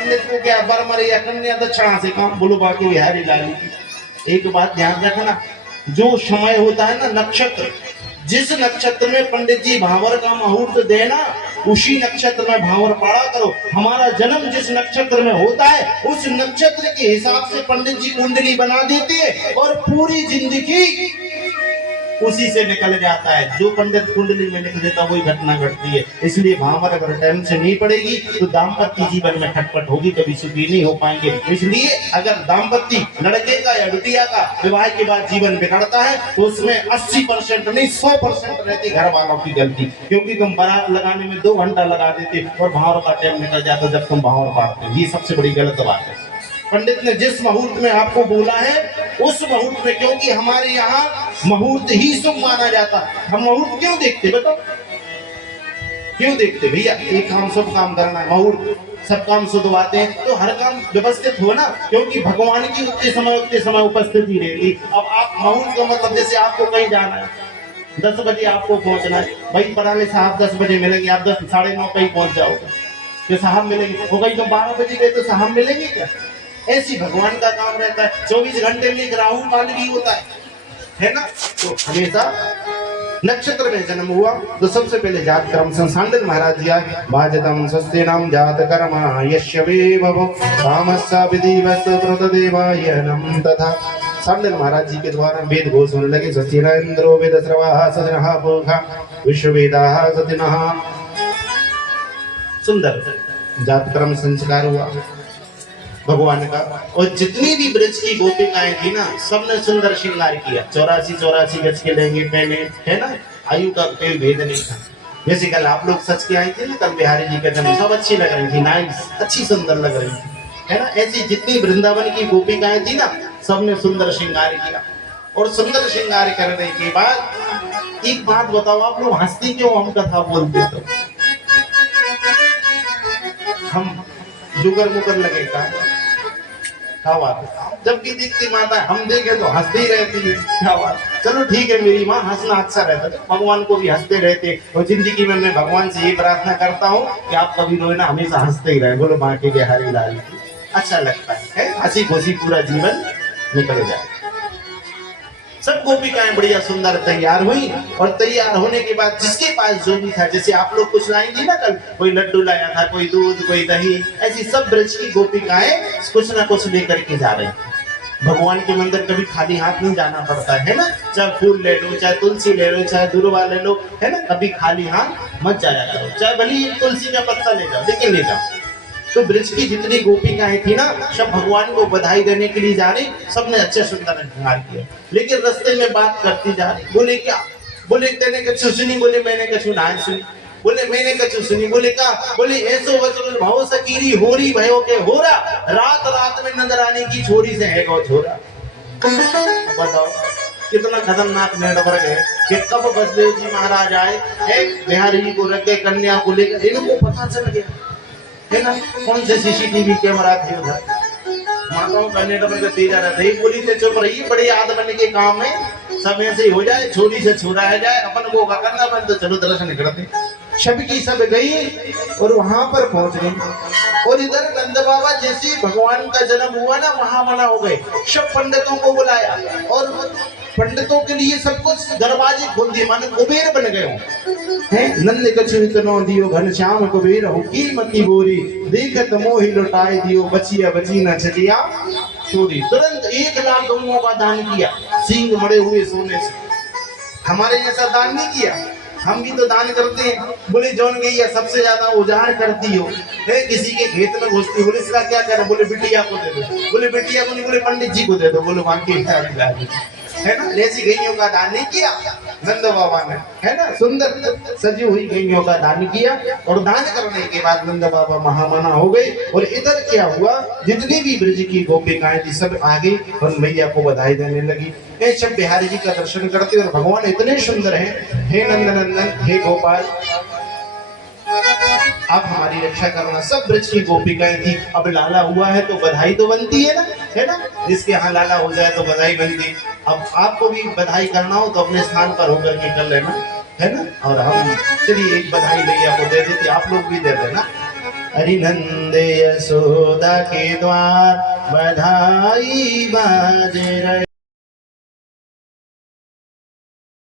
पंडित को क्या बर मरे या कन्या दक्षिणा से काम, बोलो बाकी बिहारी लाली की। एक बात ध्यान रखना, जो समय होता है ना नक्षत्र, जिस नक्षत्र में पंडित जी भावर का मुहूर्त देना, उसी नक्षत्र में भावर पड़ा करो। हमारा जन्म जिस नक्षत्र में होता है उस नक्षत्र के हिसाब से पंडित जी कुंडली बना देते हैं और पूरी जिंदगी उसी से निकल जाता है। जो पंडित कुंडली में लिख देता वही घटना घटती है। इसलिए भावर अगर टाइम से नहीं पड़ेगी तो दाम्पत्य जीवन में खटपट होगी, कभी सुखी नहीं हो पाएंगे। इसलिए अगर दाम्पत्य लड़के का या बिटिया का विवाह के बाद जीवन बिगड़ता है तो उसमें 80% नहीं 100% रहती घर वालों की गलती, क्योंकि तुम बारात लगाने में 2 घंटा लगा देते और भावर का टाइम निकल जाता जब तुम भावर पाड़ते। ये सबसे बड़ी गलत बात है। पंडित ने जिस मुहूर्त में आपको बोला है उस मुहूर्त में, क्योंकि हमारे यहाँ मुहूर्त ही शुभ माना जाता। हम मुहूर्त क्यों देखते बताओ, क्यों देखते भैया? एक काम शुभ काम करना है, मुहूर्त सब काम शुद्धवाते हैं तो हर काम व्यवस्थित हो ना, क्योंकि भगवान की उतने समय उपस्थिति रहती। अब आप मुहूर्त का मतलब जैसे आपको कहीं जाना है 10 बजे आपको पहुंचना है, भाई पराले साहब 10 बजे मिलेंगे, आप 10 साढ़े 9 कहीं पहुंच जाओगे तो साहब मिलेंगे, हो गई तो 12 बजे गए तो साहब मिलेंगे क्या? ऐसी भगवान का काम रहता है। 24 घंटे में एक राहु काल भी होता है ना। तो हमेशा नक्षत्र में जन्म हुआ तो सबसे पहले जात कर्म सांडिल्य महाराज जी आए। बाजतम स्वस्ति नाम जात कर्म यस्य वेभव कामस्सा विधिवत प्रतदेवाय नम तथा। सांडिल्य महाराज जी के द्वारा वेद घोष होने लगे। स्वस्ति न इंद्रो वेद श्रवाः सतिनः पूर्वा विश्ववेदाः सतिनः। सुंदर जात कर्म संस्कार हुआ भगवान का। और जितनी भी ब्रज की गोपिकाएं थी ना, सबने सुंदर श्रृंगार किया। 84 गज के लहंगे पहने, है ना। आयु का कोई भेद नहीं था। जैसे कल आप लोग सच के आई थी ना, कल बिहारी जी का जन्म, सब अच्छी लग रही थी, नाइस, अच्छी सुंदर लग रही थी, है ना। ऐसी जितनी वृंदावन की गोपिकाएं थी ना, सबने सुंदर श्रृंगार किया। और सुंदर श्रृंगार करने के बाद एक बात बताओ, आप लोग हंसती क्यों हम कथा बोलते तो? हम जुगर मुकर लगेगा क्या बात है? जबकि दिखती माता हम देखें तो हंसती रहती है, क्या बात। चलो ठीक है, मेरी माँ हंसना अच्छा रहता है, भगवान को भी हंसते रहते। और जिंदगी में मैं भगवान से ये प्रार्थना करता हूँ कि आप कभी रोए ना, हमेशा हंसते ही रहे। बोलो माँ के बिहारी लाल, अच्छा लगता है, हंसी खुशी पूरा जीवन निकल जाए। सब गोपिकाएं बढ़िया सुंदर तैयार हुई। और तैयार होने के बाद जिसके पास जो भी था, जैसे आप लोग कुछ लाई थी ना कल, कोई लड्डू लाया था, कोई दूध, कोई दही, ऐसी सब ब्रज की गोपिकाएं कुछ ना कुछ लेकर के जा रही थी। भगवान के मंदिर कभी खाली हाथ नहीं जाना पड़ता है ना। चाहे फूल ले लो, चाहे तुलसी ले लो, चाहे दुर्वा ले लो, है ना। कभी खाली हाथ मत जाया करो, चाहे भले एक तुलसी का पत्ता ले जाओ, लेकिन ले जाओ। तो ब्रज की जितनी गोपिकाएं थी ना, सब भगवान को बधाई देने के लिए जा रही। सबने अच्छे सुंदर श्रृंगार किया, लेकिन रास्ते में बात करती जा रही। बोले क्या? बोले तेने कछु सुनी? बोले मैंने कछु ना सुनी। बोले मैंने कछु सुनी। बोले का? बोले ऐसो वचन भाव सकीरी होरी भयो के होरा, रात रात में नजर आने की छोरी से है गौ छोरा। बताओ कितना खतरनाक नेटवर्क है कि कब बसदेव जी महाराज आए, एक बिहारी जी को रख गए, कन्या को लेकर। इनको पता चल गया, है ना, कौन से सीसीटीवी कैमरा थे उधर। माताओं का नेटवर्क तेज आ रहा था। एक बोली से चुप रही, बड़े याद बनने के काम में सब ऐसे ही हो जाए, छोरी से छोरा है जाए, अपन को करना बन तो चलो दर्शन करते। सब की सब गई और वहां पर पहुंच गई। और इधर नंद बाबा जैसे भगवान का जन्म हुआ ना, वहां मना हो गए। सब पंडितों को बुलाया और पंडितों के लिए सब कुछ दरवाजे खोल दिए, मानो कुबेर बन गए हैं। नंद कछु इतनो दियो घनश्याम कुबेर हो की मती बोरी, देखत मोहि लुटाए दियो बचिया बची न छजिया चोरी। तुरंत 1 लाख गौओं का दान किया, सींग मड़े हुए सोने से। हमारे जैसा दान नहीं किया, हम भी तो दान करते हैं। बोले जौन गई सबसे ज्यादा उजाड़ करती हो, है किसी के खेत में घुसती। बोले इसका क्या करें? बोले बिटिया को दे दो। बोले बिटिया को नहीं, बोले पंडित जी को दे दो। बोले वहां की है ना। ऐसी गईयों का दान नहीं किया नंद बाबा ने, है ना। सुंदर सजी हुई गईयों का दान किया। और दान करने के बाद नंद बाबा महामना हो गए। और इधर क्या हुआ, जितनी भी ब्रज की गोपिकाएं थी सब आ गई और मैया को बधाई देने लगी। ये सब बिहारी जी का दर्शन करते और भगवान इतने सुंदर हैं। हे नंद नंदन, हे गोपाल, आप हमारी रक्षा करना। सब ब्रज की गोपिकाएं थी। अब लाला हुआ है तो बधाई तो बनती है ना, है ना। जिसके यहाँ लाला हो जाए तो बधाई बनती। अब आपको भी बधाई करना हो तो अपने स्थान पर होकर के कर लेना, है ना। और हम चलिए एक बधाई भैया को दे देती, आप लोग भी दे देना। हरि नंदे यशोदा के द्वार बधाई बाजे रहे।